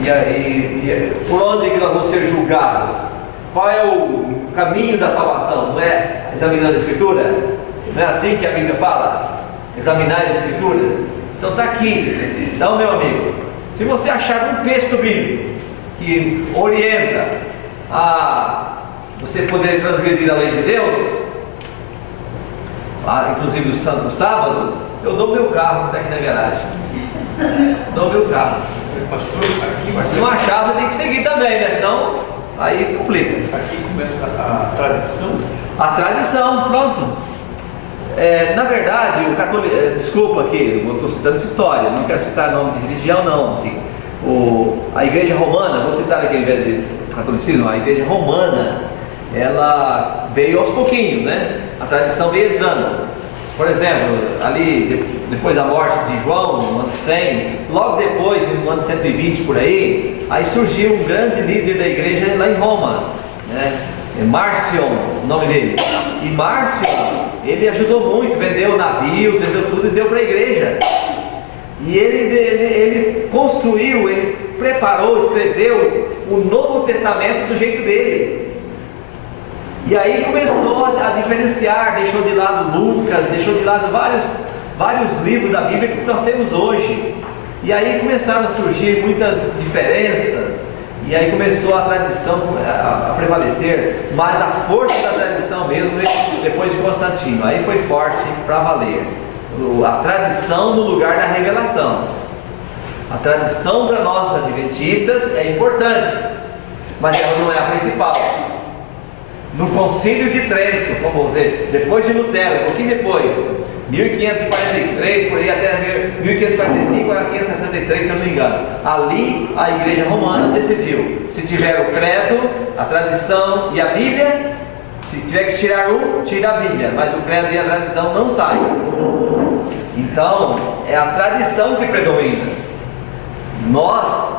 E por onde que nós vamos ser julgados? Qual é o caminho da salvação? Não é examinando a Escritura? Não é assim que a Bíblia fala? Examinar as Escrituras? Então está aqui. Então, meu amigo, se você achar um texto bíblico que orienta a você poder transgredir a lei de Deus, inclusive o Santo Sábado, eu dou meu carro, está aqui na garagem. Dou meu carro. Se não achar, você tem que seguir também, né? Senão, aí complica. Aqui começa a tradição. A tradição, pronto. Na verdade, o católico, desculpa aqui, eu estou citando essa história, não quero citar nome de religião não, assim. A igreja romana, vou citar aqui ao invés de catolicismo, a igreja romana, ela veio aos pouquinhos, né? A tradição veio entrando. Por exemplo, ali, depois da morte de João, no ano 100, logo depois, no ano 120 por aí surgiu um grande líder da igreja lá em Roma, né? Márcio, o nome dele. E Márcio, ele ajudou muito, vendeu navios, vendeu tudo e deu para a igreja. E ele construiu, ele preparou, escreveu o Novo Testamento do jeito dele. E aí começou a diferenciar, deixou de lado Lucas, deixou de lado vários livros da Bíblia que nós temos hoje. E aí começaram a surgir muitas diferenças. E aí começou a tradição a prevalecer, mas a força da tradição mesmo depois de Constantino, aí foi forte para valer. A tradição no lugar da revelação. A tradição para nós adventistas é importante, mas ela não é a principal. No Concílio de Trento, vamos dizer, depois de Lutero, um pouquinho depois, 1543, por aí até 1545 a 1563, se eu não me engano. Ali a igreja romana decidiu, se tiver o credo, a tradição e a Bíblia, se tiver que tirar tira a Bíblia, mas o credo e a tradição não saem. Então é a tradição que predomina. Nós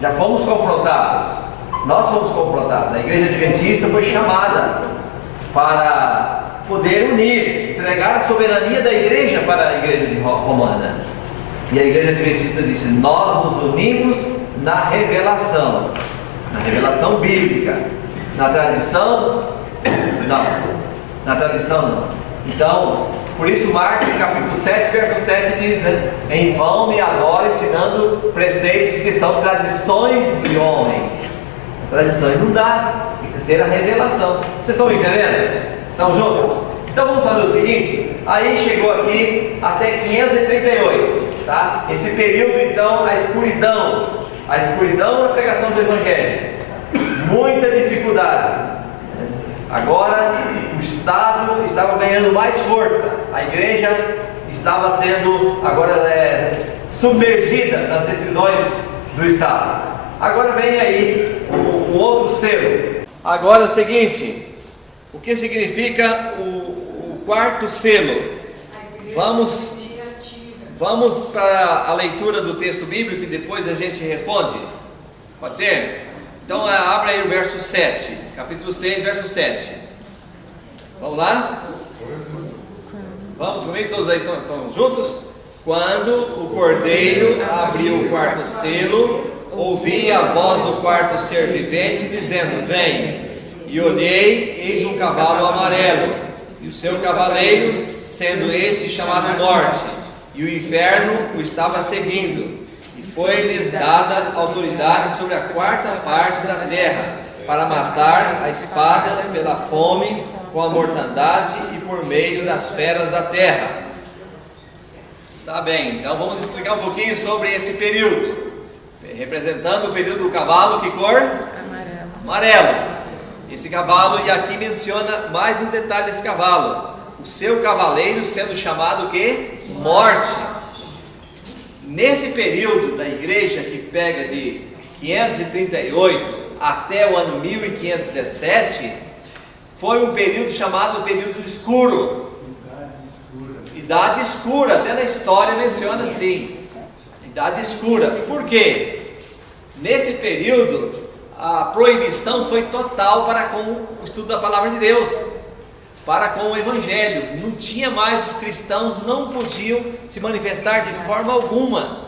já fomos confrontados, a igreja adventista foi chamada para poder unir, entregar a soberania da igreja para a igreja romana. E a igreja adventista disse: nós nos unimos na revelação bíblica. Na tradição, não. Na tradição, não. Então, por isso Marcos capítulo 7, verso 7 diz, né? Em vão me adoro ensinando preceitos que são tradições de homens. Tradições não dá, tem que ser a revelação. Vocês estão me entendendo? Estão juntos? Então vamos fazer o seguinte. Aí chegou aqui até 538, tá? Esse período então, a escuridão na pregação do Evangelho, muita dificuldade. Agora o Estado estava ganhando mais força, a igreja estava sendo agora submergida nas decisões do Estado. Agora vem aí um outro selo. Agora é o seguinte, o que significa o quarto selo? Vamos para a leitura do texto bíblico e depois a gente responde? Pode ser? Então abra aí o verso 7, capítulo 6, verso 7. Vamos lá? Vamos comigo? Todos aí estão juntos? Quando o cordeiro abriu o quarto selo, ouvi a voz do quarto ser vivente dizendo: vem. E olhei, eis um cavalo amarelo, e o seu cavaleiro, sendo este chamado Morte, e o inferno o estava seguindo. E foi-lhes dada autoridade sobre a quarta parte da terra, para matar a espada pela fome, com a mortandade e por meio das feras da terra. Tá bem, então vamos explicar um pouquinho sobre esse período. Representando o período do cavalo, que cor? Amarelo. Amarelo. Esse cavalo, e aqui menciona mais um detalhe desse cavalo. O seu cavaleiro sendo chamado o quê? Morte. Nesse período da igreja, que pega de 538 até o ano 1517, foi um período chamado período escuro. Idade escura, até na história menciona assim. Idade escura. Por quê? Nesse período, a proibição foi total para com o estudo da palavra de Deus, para com o evangelho. Não tinha mais, os cristãos não podiam se manifestar de forma alguma.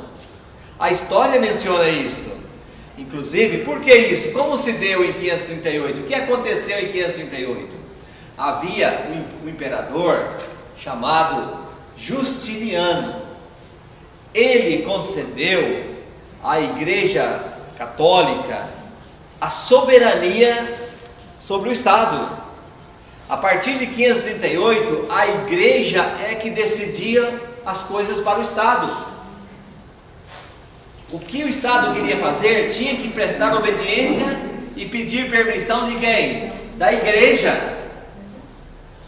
A história menciona isso. Inclusive, por que isso? Como se deu em 538? O que aconteceu em 538? Havia um imperador chamado Justiniano. Ele concedeu à Igreja Católica a soberania sobre o Estado. A partir de 538, a Igreja é que decidia as coisas para o Estado. O que o Estado queria fazer, tinha que prestar obediência e pedir permissão de quem? Da Igreja.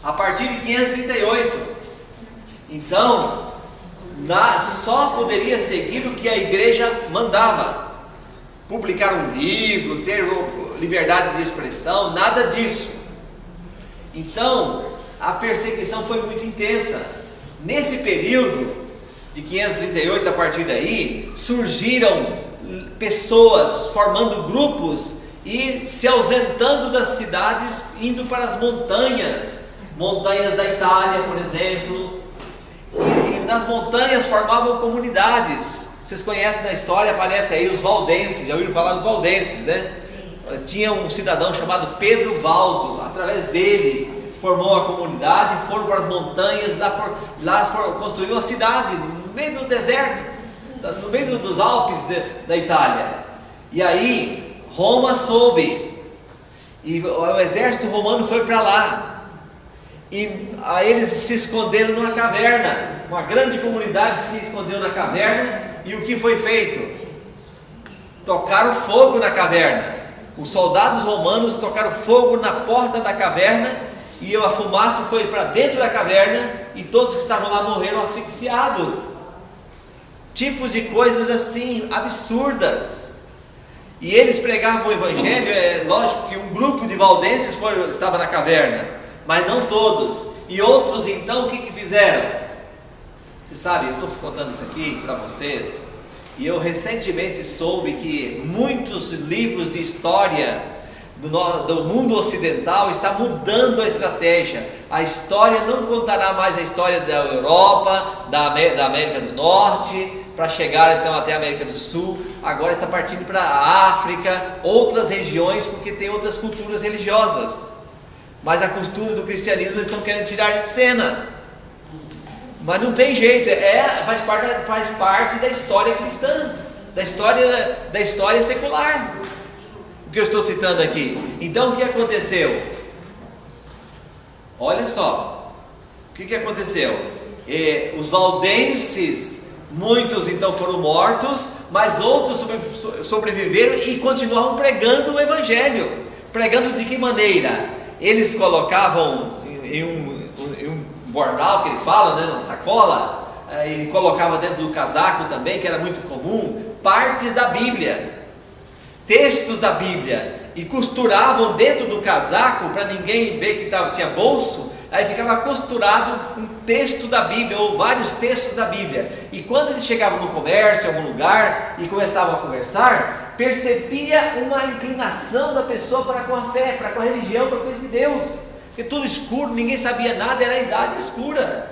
A partir de 538. Então, só poderia seguir o que a Igreja mandava. Publicar um livro, ter liberdade de expressão, nada disso. Então, a perseguição foi muito intensa. Nesse período de 538, a partir daí, surgiram pessoas formando grupos e se ausentando das cidades, indo para as montanhas da Itália, por exemplo. E nas montanhas formavam comunidades. Vocês conhecem na história, aparece aí os valdenses, já ouviram falar dos valdenses, né? Tinha um cidadão chamado Pedro Valdo, através dele formou uma comunidade, foram para as montanhas, construiu uma cidade no meio do deserto, no meio dos Alpes da Itália. E aí Roma soube, e o exército romano foi para lá, e aí eles se esconderam numa caverna. Uma grande comunidade se escondeu na caverna. E o que foi feito? Tocaram fogo na caverna. Os soldados romanos tocaram fogo na porta da caverna, e a fumaça foi para dentro da caverna, e todos que estavam lá morreram asfixiados. Tipos de coisas assim, absurdas. E eles pregavam o evangelho. É lógico que um grupo de valdenses estava na caverna, mas não todos. E outros então, o que fizeram? Você sabe, eu estou contando isso aqui para vocês, e eu recentemente soube que muitos livros de história do mundo ocidental estão mudando a estratégia. A história não contará mais a história da Europa, da América do Norte, para chegar então até a América do Sul. Agora está partindo para a África, outras regiões, porque tem outras culturas religiosas. Mas a cultura do cristianismo eles estão querendo tirar de cena. Mas não tem jeito, faz parte da história cristã, da história secular, o que eu estou citando aqui. Então o que aconteceu? Olha só, o que aconteceu? Os valdenses, muitos então foram mortos, mas outros sobreviveram e continuavam pregando o evangelho. Pregando de que maneira? Eles colocavam em um bordal, que eles falam, né, uma sacola, e colocava dentro do casaco também, que era muito comum, partes da Bíblia, textos da Bíblia, e costuravam dentro do casaco, para ninguém ver que tinha bolso. Aí ficava costurado um texto da Bíblia, ou vários textos da Bíblia, e quando eles chegavam no comércio, em algum lugar, e começavam a conversar, percebia uma inclinação da pessoa para com a fé, para com a religião, para a coisa de Deus. Porque tudo escuro, ninguém sabia nada, era a idade escura.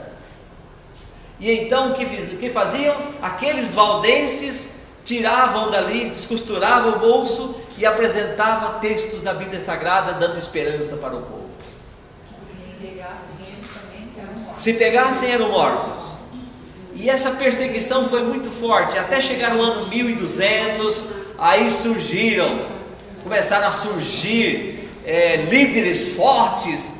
E então o que faziam? Aqueles valdenses tiravam dali, descosturavam o bolso e apresentavam textos da Bíblia Sagrada, dando esperança para o povo. Se pegassem, eram mortos. E essa perseguição foi muito forte, até chegar no ano 1200, aí começaram a surgir líderes fortes,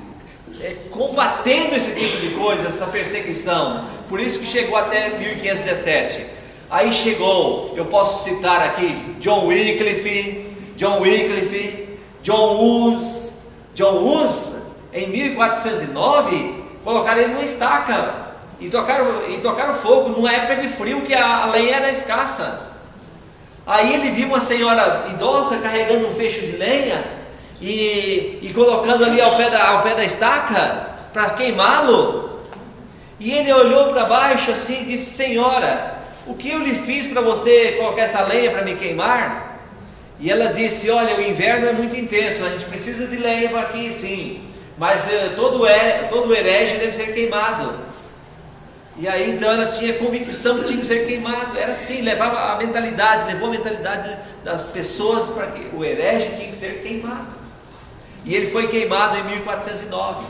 combatendo esse tipo de coisa, essa perseguição. Por isso que chegou até 1517. Aí chegou, eu posso citar aqui John Wycliffe, John Hus, em 1409, colocaram ele numa estaca e tocaram fogo, numa época de frio que a lenha era escassa. Aí ele viu uma senhora idosa carregando um feixe de lenha e colocando ali ao pé da estaca para queimá-lo. E ele olhou para baixo assim e disse: Senhora, o que eu lhe fiz para você colocar essa lenha para me queimar? E ela disse: olha, o inverno é muito intenso, a gente precisa de lenha para aqui, sim, mas todo herege deve ser queimado. E aí então ela tinha convicção que tinha que ser queimado, era assim, levou a mentalidade das pessoas para que o herege tinha que ser queimado. E ele foi queimado em 1409,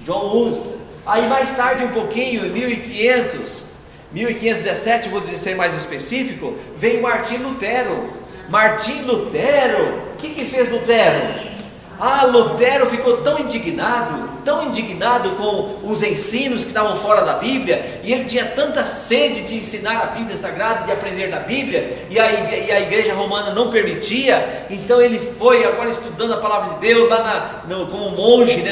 John Hus. Aí mais tarde um pouquinho, em 1517, vou ser mais específico, veio Martinho Lutero. O que fez Lutero? Lutero ficou tão indignado com os ensinos que estavam fora da Bíblia, e ele tinha tanta sede de ensinar a Bíblia Sagrada, de aprender da Bíblia, e a igreja romana não permitia. Então ele foi agora estudando a palavra de Deus, lá como monge,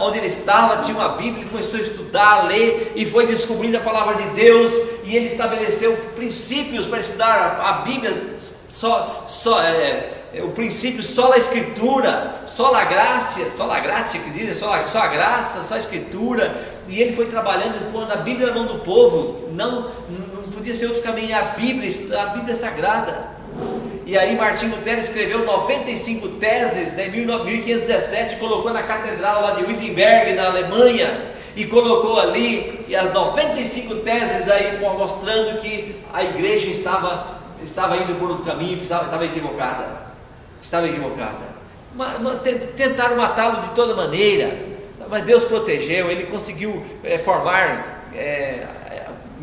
onde ele estava, tinha uma Bíblia, ele começou a estudar, a ler, e foi descobrindo a palavra de Deus, e ele estabeleceu princípios para estudar a Bíblia, o princípio sola escritura, sola gratia, que dizem, só a graça, só a escritura. E ele foi trabalhando, pondo a Bíblia na mão do povo. Não podia ser outro caminho, a Bíblia, estudar a Bíblia Sagrada. E aí Martinho Lutero escreveu 95 teses, em 1517, colocou na catedral lá de Wittenberg, na Alemanha, e colocou ali, e as 95 teses aí mostrando que a igreja estava indo por outro caminho, estava equivocada. Tentaram matá-lo de toda maneira, mas Deus protegeu. Ele conseguiu formar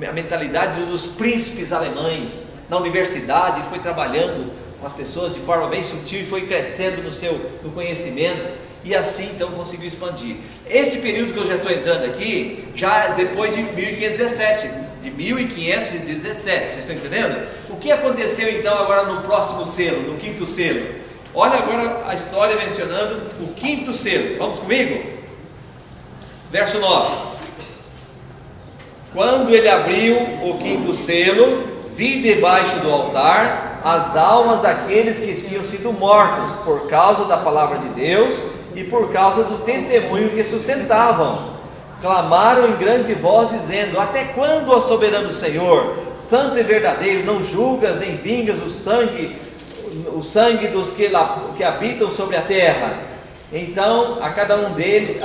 a mentalidade dos príncipes alemães na universidade. Ele foi trabalhando com as pessoas de forma bem sutil e foi crescendo no conhecimento, e assim então conseguiu expandir. Esse período que eu já estou entrando aqui, já depois de 1517, vocês estão entendendo? O que aconteceu então agora no próximo selo, no quinto selo? Olha agora a história mencionando o quinto selo. Vamos comigo? Verso 9. Quando ele abriu o quinto selo, vi debaixo do altar as almas daqueles que tinham sido mortos por causa da palavra de Deus e por causa do testemunho que sustentavam. Clamaram em grande voz, dizendo: até quando, ó soberano Senhor, santo e verdadeiro, não julgas nem vingas o sangue dos que habitam sobre a terra? Então a cada um deles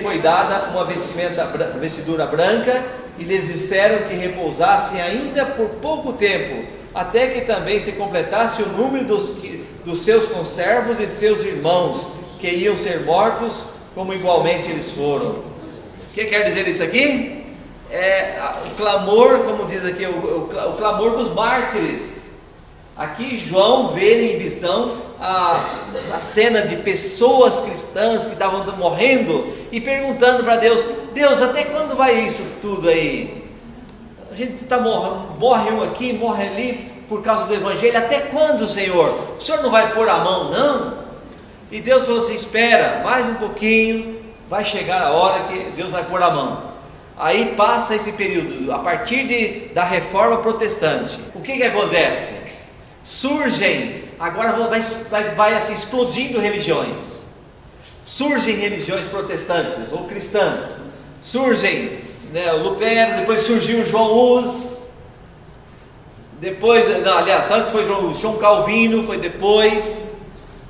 foi dada uma vestidura branca, e lhes disseram que repousassem ainda por pouco tempo, até que também se completasse o número dos seus conservos e seus irmãos, que iam ser mortos, como igualmente eles foram. O que quer dizer isso aqui? O clamor, como diz aqui, o clamor dos mártires. Aqui João vê em visão a cena de pessoas cristãs que estavam morrendo e perguntando para Deus: Deus, até quando vai isso tudo aí? A gente morre um aqui, morre ali por causa do Evangelho. Até quando, Senhor? O Senhor não vai pôr a mão, não? E Deus falou assim: espera mais um pouquinho, vai chegar a hora que Deus vai pôr a mão. Aí passa esse período, a partir da reforma protestante. O que acontece? Surgem, agora vai assim, explodindo religiões. Surgem religiões protestantes ou cristãs. Surgem, o Lutero, depois surgiu o João Hus. Antes foi João Calvino, foi depois.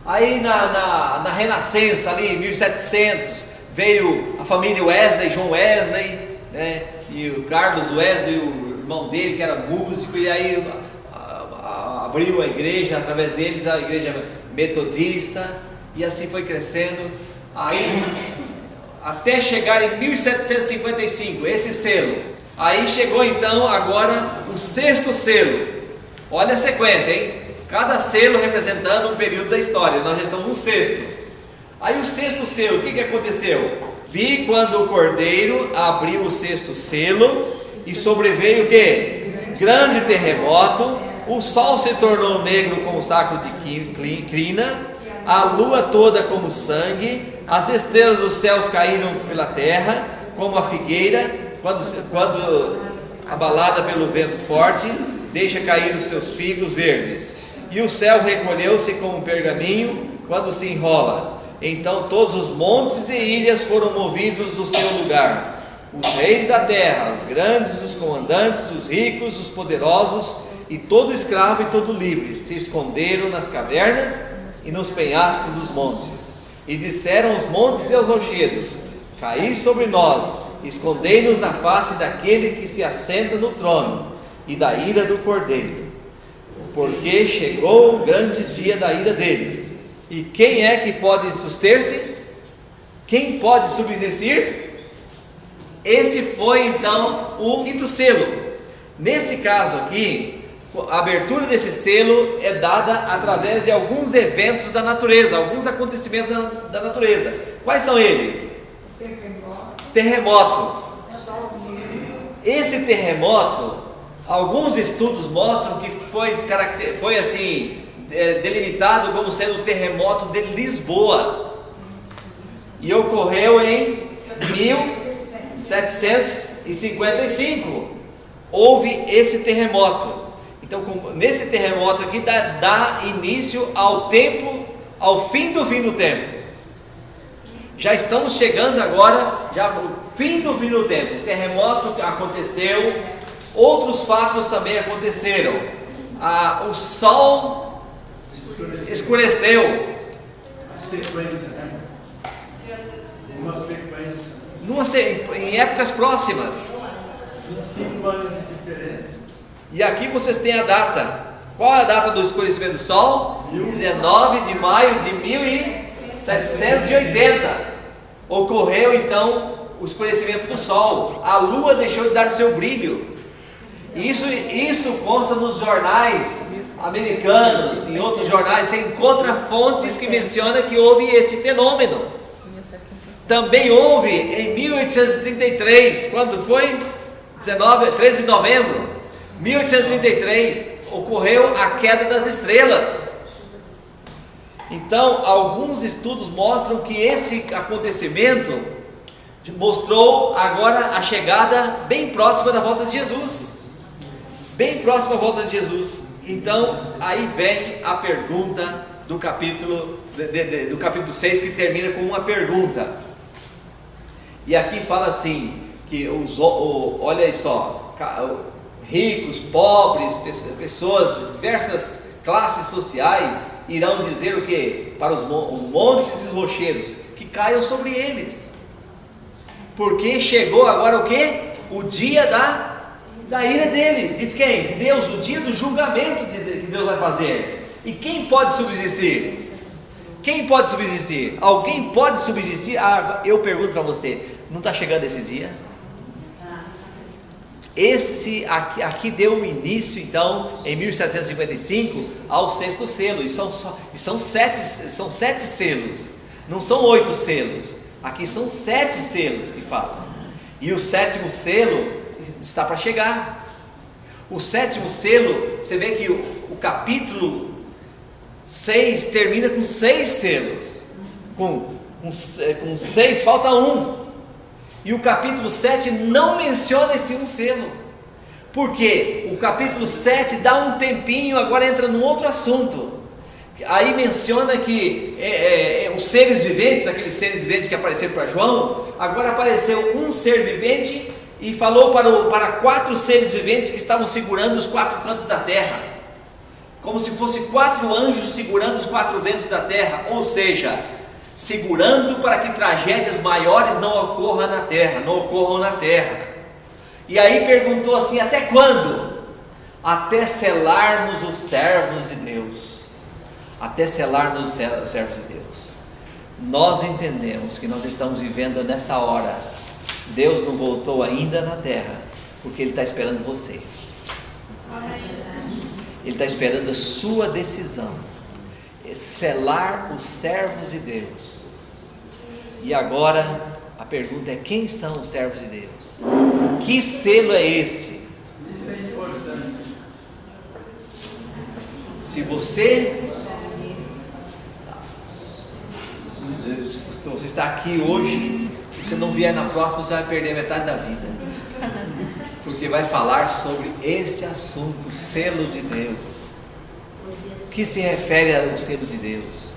Aí na Renascença, ali em 1700, veio a família Wesley, John Wesley, e o Carlos Wesley, o irmão dele, que era músico, e aí abriu a igreja, através deles, a igreja metodista, e assim foi crescendo, aí até chegar em 1755, esse selo. Aí chegou então agora o sexto selo. Olha a sequência, hein? Cada selo representando um período da história. Nós já estamos no sexto. Aí o sexto selo, o que aconteceu? Vi quando o cordeiro abriu o sexto selo e sobreveio o quê? Grande terremoto, o sol se tornou negro como saco de crina, a lua toda como sangue, as estrelas dos céus caíram pela terra como a figueira, quando abalada pelo vento forte, deixa cair os seus figos verdes, e o céu recolheu-se como um pergaminho quando se enrola. Então todos os montes e ilhas foram movidos do seu lugar. Os reis da terra, os grandes, os comandantes, os ricos, os poderosos, e todo escravo e todo livre, se esconderam nas cavernas e nos penhascos dos montes. E disseram aos montes e aos rochedos: caí sobre nós, escondei-nos na face daquele que se assenta no trono e da ira do cordeiro. Porque chegou o grande dia da ira deles. E quem é que pode suster-se? Quem pode subsistir? Esse foi então o quinto selo. Nesse caso aqui, a abertura desse selo é dada através de alguns eventos da natureza, alguns acontecimentos da natureza. Quais são eles? Terremoto. Esse terremoto, alguns estudos mostram que foi assim, delimitado como sendo o terremoto de Lisboa, e ocorreu em 1755. Houve esse terremoto. Então, nesse terremoto aqui dá início ao fim do tempo. Já estamos chegando agora, já no fim do tempo. O terremoto aconteceu, outros fatos também aconteceram. O sol escureceu. Sequência, né? Uma sequência. Em épocas próximas. 25 anos de diferença. E aqui vocês têm a data. Qual é a data do escurecimento do sol? 19 de maio de 1780. Ocorreu então o escurecimento do sol. A lua deixou de dar o seu brilho. Isso consta nos jornais americanos, em outros jornais. Você encontra fontes que mencionam que houve esse fenômeno. Também houve em 1833. Quando foi? 13 de novembro 1833, ocorreu a queda das estrelas. Então, alguns estudos mostram que esse acontecimento mostrou agora a chegada bem próxima da volta de Jesus. Bem próxima à volta de Jesus. Então, aí vem a pergunta do capítulo 6, que termina com uma pergunta. E aqui fala assim, que olha só, ricos, pobres, pessoas, diversas classes sociais irão dizer o que? Para os montes e os rochedos, que caiam sobre eles. Porque chegou agora o que? O dia da ira dele. De quem? De Deus, o dia do julgamento que Deus vai fazer. E quem pode subsistir? Quem pode subsistir? Alguém pode subsistir? Eu pergunto para você, não está chegando esse dia? Esse aqui deu início então em 1755 ao sexto selo, e são 7 selos, não são 8 selos, aqui são 7 selos que falam, e o sétimo selo está para chegar. O sétimo selo, você vê que o capítulo 6 termina com 6 selos, com 6 falta 1. E o capítulo 7 não menciona esse um selo. Porque o capítulo 7 dá um tempinho, agora entra num outro assunto. Aí menciona que os seres viventes, aqueles seres viventes que apareceram para João, agora apareceu um ser vivente e falou para 4 seres viventes que estavam segurando os 4 cantos da terra. Como se fossem 4 anjos segurando os 4 ventos da terra. Ou seja, segurando para que tragédias maiores não ocorram na terra. E aí perguntou assim: até quando? Até selarmos os servos de Deus. Até selarmos os servos de Deus. Nós entendemos que nós estamos vivendo nesta hora. Deus não voltou ainda na terra, porque Ele está esperando você. Ele está esperando a sua decisão. Selar os servos de Deus. E agora a pergunta é: quem são os servos de Deus? Que selo é este? Isso é importante. Se você está aqui hoje, se você não vier na próxima, você vai perder metade da vida, porque vai falar sobre esse assunto, selo de Deus. O que se refere ao selo de Deus?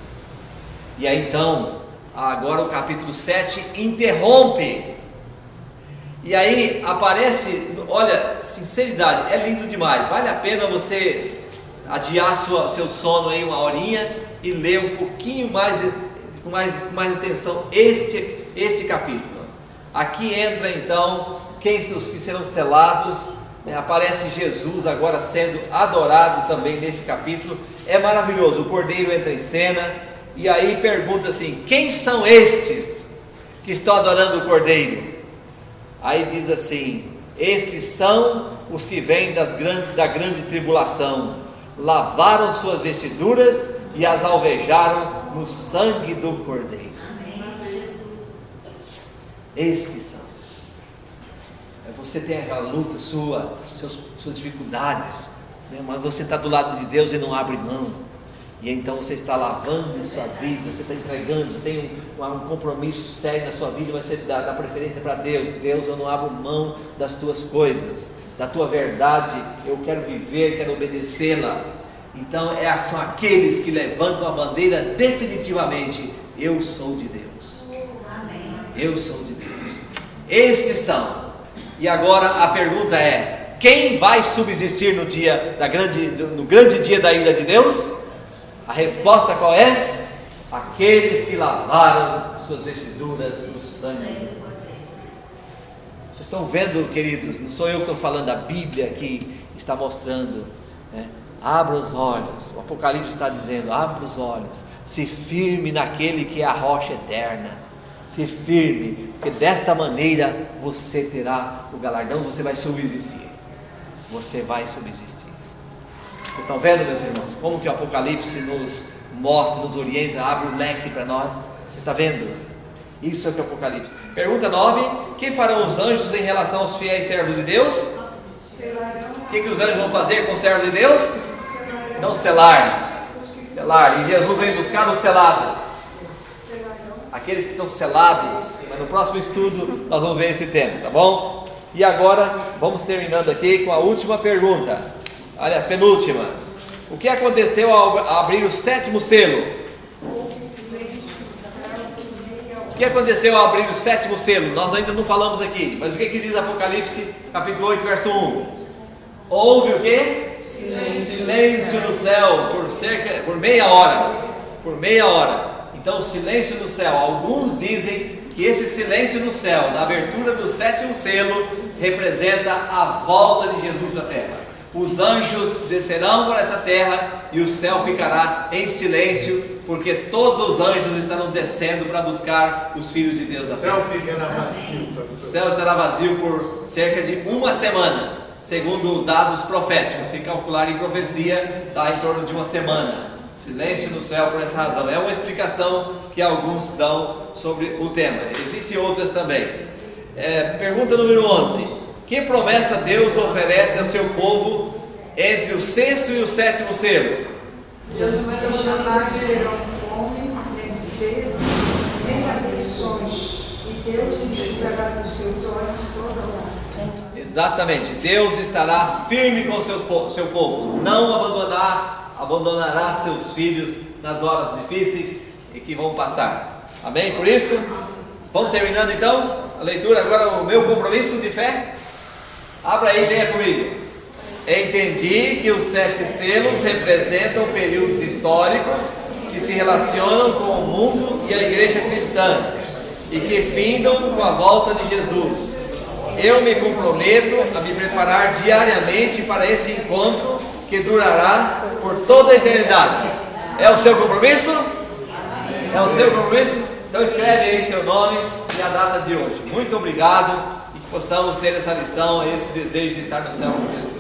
E aí então, agora o capítulo 7 interrompe. E aí aparece, olha, sinceridade, é lindo demais. Vale a pena você adiar seu sono aí uma horinha e ler um pouquinho mais, com mais atenção este capítulo. Aqui entra então os que serão selados. Aparece Jesus agora sendo adorado também nesse capítulo. É maravilhoso, o Cordeiro entra em cena. E aí pergunta assim: quem são estes que estão adorando o Cordeiro? Aí diz assim: estes são os que vêm da grande tribulação, lavaram suas vestiduras e as alvejaram no sangue do Cordeiro. Estes são. Você tem aquela luta suas dificuldades, né? Mas você está do lado de Deus e não abre mão. E então você está lavando a sua vida, você está entregando, você tem um compromisso sério na sua vida, mas você dá preferência para Deus. Deus, eu não abro mão das tuas coisas, da tua verdade, eu quero viver, quero obedecê-la. Então são aqueles que levantam a bandeira definitivamente: eu sou de Deus. Eu sou de Deus. Estes são. E agora a pergunta é: quem vai subsistir no grande dia da ira de Deus? A resposta qual é? Aqueles que lavaram suas vestiduras no sangue. Vocês estão vendo, queridos? Não sou eu que estou falando, a Bíblia aqui está mostrando, né? Abra os olhos. O Apocalipse está dizendo: abra os olhos, se firme naquele que é a rocha eterna. Se firme, porque desta maneira você terá o galardão, você vai subsistir. Você vai subsistir. Vocês estão vendo, meus irmãos, como que o Apocalipse nos mostra, nos orienta, abre o leque para nós? Você está vendo? Isso é o que é o Apocalipse. Pergunta 9: que farão os anjos em relação aos fiéis servos de Deus? O que os anjos vão fazer com os servos de Deus? Não selar. Selar. E Jesus vem buscar os selados. Aqueles que estão selados. Mas no próximo estudo nós vamos ver esse tema, tá bom? E agora vamos terminando aqui com a última pergunta. Aliás, penúltima. O que aconteceu ao abrir o 7º selo? O que aconteceu ao abrir o 7º selo? Nós ainda não falamos aqui, mas o que diz Apocalipse capítulo 8, verso 1? Houve o quê? Silêncio no céu por meia hora. Por meia hora. Então, silêncio no céu. Alguns dizem que esse silêncio no céu, da abertura do 7º selo, representa a volta de Jesus à terra. Os anjos descerão para essa terra e o céu ficará em silêncio, porque todos os anjos estarão descendo para buscar os filhos de Deus da terra. O céu ficará vazio, pastor. O céu estará vazio por cerca de uma semana, segundo os dados proféticos. Se calcular em profecia, está em torno de uma semana. Silêncio no céu por essa razão. É uma explicação que alguns dão sobre o tema. Existem outras também. Pergunta número 11: que promessa Deus oferece ao seu povo entre o 6º e o 7º selo? Jesus vai Jamais deixar terão fome, nem sede, nem aflições, e Deus enxugará dos seus olhos toda lágrima. Exatamente. Deus estará firme com o seu povo. Não abandonará seus filhos nas horas difíceis e que vão passar. Amém? Por isso, vamos terminando então a leitura. Agora o meu compromisso de fé. Abra aí e leia comigo. Entendi que os 7 selos representam períodos históricos que se relacionam com o mundo e a igreja cristã e que findam com a volta de Jesus. Eu me comprometo a me preparar diariamente para esse encontro que durará por toda a eternidade. É o seu compromisso? É o seu compromisso? Então escreve aí seu nome e a data de hoje. Muito obrigado e que possamos ter essa lição, esse desejo de estar no céu com Jesus.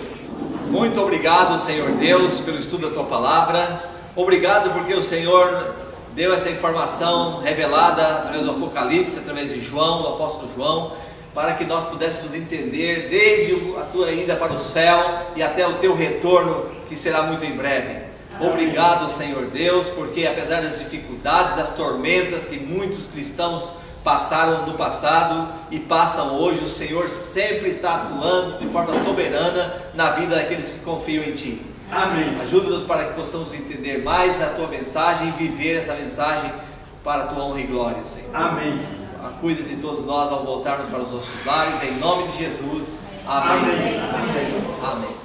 Muito obrigado, Senhor Deus, pelo estudo da Tua Palavra. Obrigado porque o Senhor deu essa informação revelada através do Apocalipse, através de João, do apóstolo João, para que nós pudéssemos entender desde a tua ida para o céu e até o teu retorno, que será muito em breve. Obrigado, Senhor Deus, porque apesar das dificuldades, das tormentas que muitos cristãos passaram no passado e passam hoje, o Senhor sempre está atuando de forma soberana na vida daqueles que confiam em Ti. Amém. Ajuda-nos para que possamos entender mais a Tua mensagem e viver essa mensagem para a Tua honra e glória, Senhor. Amém. Cuida de todos nós ao voltarmos para os nossos lares, em nome de Jesus. Amém. Amém. Amém.